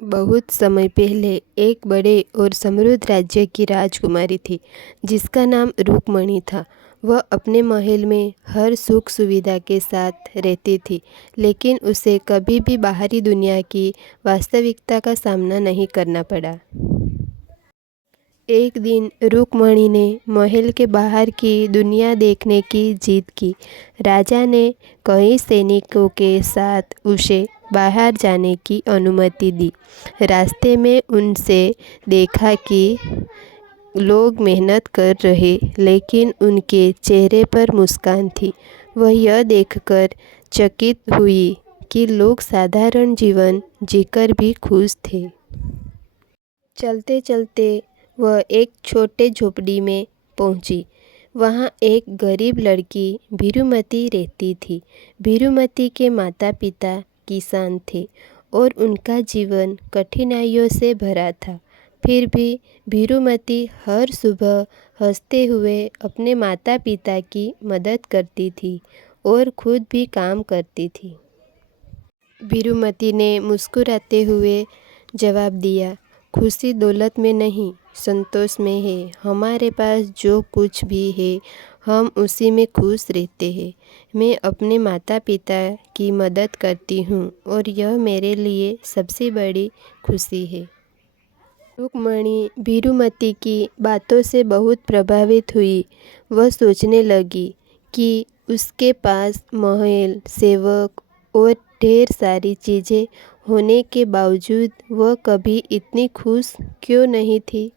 बहुत समय पहले एक बड़े और समृद्ध राज्य की राजकुमारी थी जिसका नाम रुक्मणी था। वह अपने महल में हर सुख सुविधा के साथ रहती थी, लेकिन उसे कभी भी बाहरी दुनिया की वास्तविकता का सामना नहीं करना पड़ा। एक दिन रुक्मणी ने महल के बाहर की दुनिया देखने की जिद की। राजा ने कई सैनिकों के साथ उसे बाहर जाने की अनुमति दी। रास्ते में उनसे देखा कि लोग मेहनत कर रहे, लेकिन उनके चेहरे पर मुस्कान थी। वह यह देखकर चकित हुई कि लोग साधारण जीवन जीकर भी खुश थे। चलते चलते वह एक छोटे झोपड़ी में पहुंची। वहाँ एक गरीब लड़की भीरुमती रहती थी। भीरुमती के माता पिता किसान थे और उनका जीवन कठिनाइयों से भरा था। फिर भी भीरुमती हर सुबह हंसते हुए अपने माता पिता की मदद करती थी और खुद भी काम करती थी। भीरुमती ने मुस्कुराते हुए जवाब दिया, खुशी दौलत में नहीं, संतोष में है। हमारे पास जो कुछ भी है, हम उसी में खुश रहते हैं। मैं अपने माता पिता की मदद करती हूँ और यह मेरे लिए सबसे बड़ी खुशी है। रुक्मणी भीरुमती की बातों से बहुत प्रभावित हुई। वह सोचने लगी कि उसके पास महल, सेवक और ढेर सारी चीज़ें होने के बावजूद वह कभी इतनी खुश क्यों नहीं थी।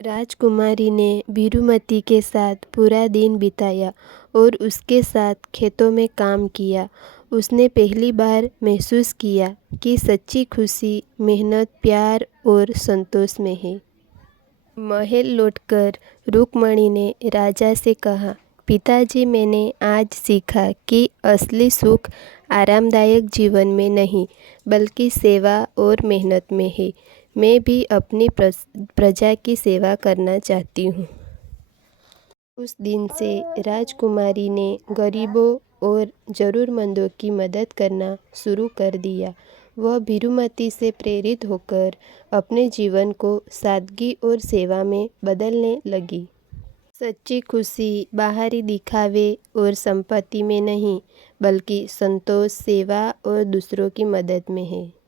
राजकुमारी ने भीरुमती के साथ पूरा दिन बिताया और उसके साथ खेतों में काम किया। उसने पहली बार महसूस किया कि सच्ची खुशी मेहनत, प्यार और संतोष में है। महल लौटकर रुक्मणी ने राजा से कहा, पिताजी, मैंने आज सीखा कि असली सुख आरामदायक जीवन में नहीं, बल्कि सेवा और मेहनत में है। मैं भी अपनी प्रजा की सेवा करना चाहती हूँ। उस दिन से राजकुमारी ने गरीबों और ज़रूरतमंदों की मदद करना शुरू कर दिया। वह भीरुमती से प्रेरित होकर अपने जीवन को सादगी और सेवा में बदलने लगी। सच्ची खुशी बाहरी दिखावे और संपत्ति में नहीं, बल्कि संतोष, सेवा और दूसरों की मदद में है।